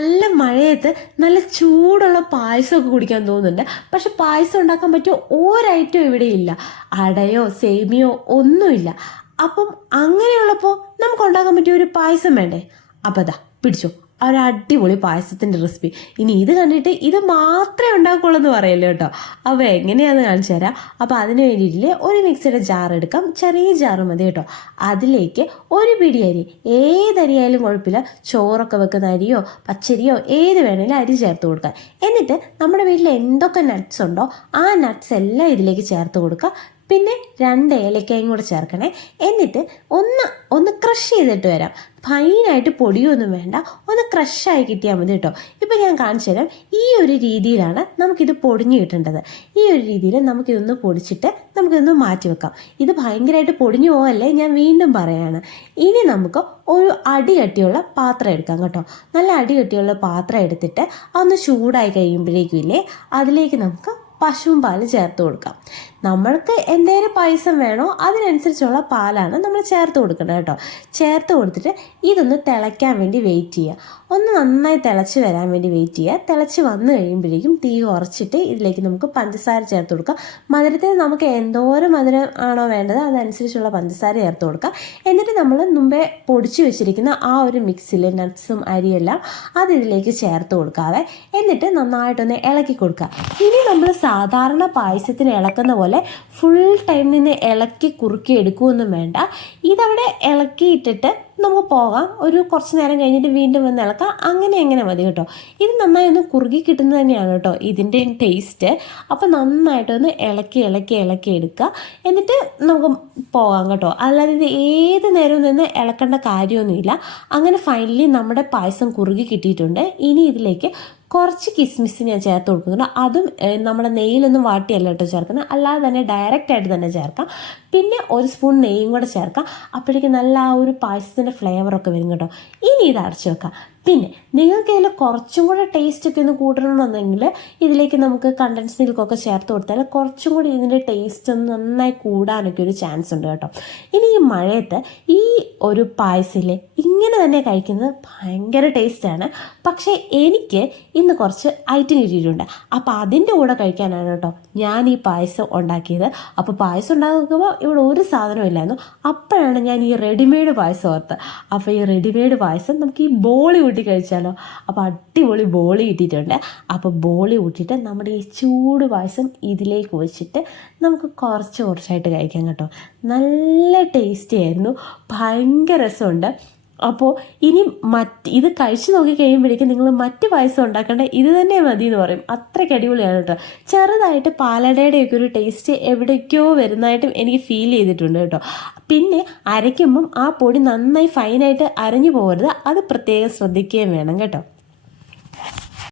നല്ല മഴയത്ത് നല്ല ചൂടുള്ള പായസമൊക്കെ കുടിക്കാൻ തോന്നുന്നുണ്ട്. പക്ഷെ പായസം ഉണ്ടാക്കാൻ പറ്റിയ ഒരൈറ്റം ഇവിടെ ഇല്ല. അടയോ സേമിയോ ഒന്നുമില്ല. അപ്പം അങ്ങനെയുള്ളപ്പോൾ നമുക്ക് ഉണ്ടാക്കാൻ പറ്റിയ ഒരു പായസം വേണ്ടേ? അപ്പം അതാ പിടിച്ചോ. ഒരു അടിപൊളി പായസത്തിന്റെ റെസിപ്പി. ഇനി ഇത് കണ്ടിട്ട് ഇത് മാത്രമേ ഉണ്ടാക്കുള്ളൂ എന്ന് പറയല്ലോ കേട്ടോ. അപ്പോൾ എങ്ങനെയാണെന്ന് കാണിച്ചു തരാം. അപ്പോൾ അതിന് വേണ്ടിയിട്ട് ഒരു മിക്സിയുടെ ജാർ എടുക്കാം. ചെറിയ ജാറ് മതി കേട്ടോ. അതിലേക്ക് ഒരു പിടി അരി ഏതരിയായാലും കുഴപ്പമില്ല. ചോറൊക്കെ വെക്കുന്ന അരിയോ പച്ചരിയോ ഏത് വേണേലും അരി ചേർത്ത് കൊടുക്കാം. എന്നിട്ട് നമ്മുടെ വീട്ടിൽ എന്തൊക്കെ നട്ട്സ് ഉണ്ടോ ആ നട്ട്സ് എല്ലാം ഇതിലേക്ക് ചേർത്ത് കൊടുക്കുക പിന്നെ രണ്ട് ഏലക്കായും കൂടെ ചേർക്കണേ. എന്നിട്ട് ഒന്ന് ഒന്ന് ക്രഷ് ചെയ്തിട്ട് വരാം. ഫൈനായിട്ട് പൊടിയൊന്നും വേണ്ട. ഒന്ന് ക്രഷായി കിട്ടിയാൽ മതി കേട്ടോ ഇപ്പം ഞാൻ കാണിച്ചു തരാം. ഈ ഒരു രീതിയിലാണ് നമുക്കിത് പൊടിഞ്ഞു കിട്ടേണ്ടത്. ഈ ഒരു രീതിയിൽ നമുക്കിതൊന്ന് പൊടിച്ചിട്ട് നമുക്കിതൊന്ന് മാറ്റി വെക്കാം. ഇത് ഭയങ്കരമായിട്ട് പൊടിഞ്ഞു പോകല്ലേ ഞാൻ വീണ്ടും പറയാണ്. ഇനി നമുക്ക് ഒരു അടി കട്ടിയുള്ള പാത്രം എടുക്കാം കേട്ടോ. നല്ല അടി കട്ടിയുള്ള പാത്രം എടുത്തിട്ട് അതൊന്ന് ചൂടായി കഴിയുമ്പോഴേക്കും ഇല്ലേ അതിലേക്ക് നമുക്ക് പശുവും പാൽ ചേർത്ത് കൊടുക്കാം. നമ്മൾക്ക് എന്തേലും പായസം വേണോ അതിനനുസരിച്ചുള്ള പാലാണ് നമ്മൾ ചേർത്ത് കൊടുക്കേണ്ടത് കേട്ടോ. ചേർത്ത് കൊടുത്തിട്ട് ഇതൊന്ന് തിളയ്ക്കാൻ വേണ്ടി വെയിറ്റ് ചെയ്യുക. ഒന്ന് നന്നായി തിളച്ച് വരാൻ വേണ്ടി വെയിറ്റ് ചെയ്യുക. തിളച്ച് വന്നു കഴിയുമ്പോഴേക്കും തീ കുറച്ചിട്ട് ഇതിലേക്ക് നമുക്ക് പഞ്ചസാര ചേർത്ത് കൊടുക്കാം മധുരത്തിന് നമുക്ക് എന്തോരം മധുരം ആണോ വേണ്ടത് അതനുസരിച്ചുള്ള പഞ്ചസാര ചേർത്ത് കൊടുക്കുക. എന്നിട്ട് നമ്മൾ മുമ്പേ പൊടിച്ചു വെച്ചിരിക്കുന്ന ആ ഒരു മിക്സിൽ നട്ട്സും അരിയെല്ലാം അത് ഇതിലേക്ക് ചേർത്ത് കൊടുക്കാവേ. എന്നിട്ട് നന്നായിട്ടൊന്ന് ഇളക്കി കൊടുക്കുക. ഇനി നമ്മൾ സാധാരണ പായസത്തിന് ഇളക്കുന്ന പോലെ ഫുൾ ടൈം നിന്ന് ഇളക്കി കുറുക്കി എടുക്കുകയൊന്നും വേണ്ട. ഇതവിടെ ഇളക്കിയിട്ടിട്ട് നമുക്ക് പോകാം. ഒരു കുറച്ച് നേരം കഴിഞ്ഞിട്ട് വീണ്ടും വന്ന് ഇളക്കാം. അങ്ങനെ അങ്ങനെ മതി കേട്ടോ. ഇത് നന്നായി ഒന്ന് കുറുകി കിട്ടുന്നത് തന്നെയാണ് കേട്ടോ ഇതിന്റെ ടേസ്റ്റ് അപ്പോൾ നന്നായിട്ടൊന്ന് ഇളക്കി ഇളക്കി ഇളക്കി എടുക്കുക. എന്നിട്ട് നമുക്ക് പോകാം കേട്ടോ. അല്ലാതെ ഇത് ഏത് നേരവും നിന്ന് ഇളക്കേണ്ട കാര്യമൊന്നുമില്ല. അങ്ങനെ ഫൈനലി നമ്മുടെ പായസം കുറുകി കിട്ടിയിട്ടുണ്ട്. ഇനി ഇതിലേക്ക് കുറച്ച് കിസ്മിസ് ഞാൻ ചേർത്ത് കൊടുക്കുന്നുണ്ട്. അതും നമ്മുടെ നെയ്യിലൊന്നും വാട്ടിയല്ല കേട്ടോ ചേർക്കുന്നത്. അല്ലാതെ തന്നെ ഡയറക്റ്റ് ആയിട്ട് തന്നെ ചേർക്കാം. പിന്നെ ഒരു സ്പൂൺ നെയ്യും കൂടെ ചേർക്കാം. അപ്പോഴേക്കും നല്ല ആ ഒരു ഫ്ലേവറൊക്കെ വരും കേട്ടോ. ഇനി ഇത് അടച്ചു വെക്കാം. പിന്നെ നിങ്ങൾക്ക് ഇതിൽ കുറച്ചും കൂടെ ടേസ്റ്റ് ഒക്കെ ഒന്ന് കൂട്ടണമെന്നുണ്ടെങ്കിൽ ഇതിലേക്ക് നമുക്ക് കണ്ടൻസ് മിൽക്കൊക്കെ ചേർത്ത് കൊടുത്താൽ കുറച്ചും കൂടി ഇതിന്റെ ടേസ്റ്റ് ഒന്ന് നന്നായി കൂടാനൊക്കെ ഒരു ചാൻസ് ഉണ്ട് കേട്ടോ. ഇനി ഈ മഴയത്ത് ഈ ഒരു പായസിൽ ഇങ്ങനെ തന്നെ കഴിക്കുന്നത് ഭയങ്കര ടേസ്റ്റാണ് പക്ഷേ എനിക്ക് ഇന്ന് കുറച്ച് ഐറ്റം കിട്ടിയിട്ടുണ്ട്. അപ്പോൾ അതിന്റെ കൂടെ കഴിക്കാനാണ് കേട്ടോ ഞാൻ ഈ പായസം ഉണ്ടാക്കിയത്. അപ്പോൾ പായസം ഉണ്ടാക്കുമ്പോൾ ഇവിടെ ഒരു സാധനവും ഇല്ലായിരുന്നു. അപ്പോഴാണ് ഞാൻ ഈ റെഡിമെയ്ഡ് പായസം ഓർത്ത് അപ്പോൾ ഈ റെഡിമെയ്ഡ് പായസം നമുക്ക് ഈ ബോളി കൂട്ടി കഴിച്ചാലോ? അപ്പോൾ അടിപൊളി ബോളി കിട്ടിയിട്ടുണ്ട്. അപ്പോൾ ബോളി കൂട്ടിയിട്ട് നമ്മുടെ ഈ ചൂട് പായസം ഇതിലേക്ക് വെച്ചിട്ട് നമുക്ക് കുറച്ച് കുറച്ചായിട്ട് കഴിക്കാം കേട്ടോ. നല്ല ടേസ്റ്റി ആയിരുന്നു. ഭയങ്കര രസമുണ്ട്. അപ്പോൾ ഇനി മറ്റ് ഇത് കഴിച്ചു നോക്കി കഴിയുമ്പോഴേക്കും നിങ്ങൾ മറ്റ് പായസം ഉണ്ടാക്കേണ്ട ഇത് തന്നെ മതി എന്ന് പറയും. അത്രയ്ക്ക് അടിപൊളിയാണ് കേട്ടോ. ചെറുതായിട്ട് പാലടയുടെയൊക്കെ ഒരു ടേസ്റ്റ് എവിടേക്കോ വരുന്നതായിട്ടും എനിക്ക് ഫീൽ ചെയ്തിട്ടുണ്ട് കേട്ടോ. പിന്നെ അരയ്ക്കുമ്പം ആ പൊടി നന്നായി ഫൈനായിട്ട് അരഞ്ഞു പോകരുത്. അത് പ്രത്യേകം ശ്രദ്ധിക്കുകയും വേണം കേട്ടോ.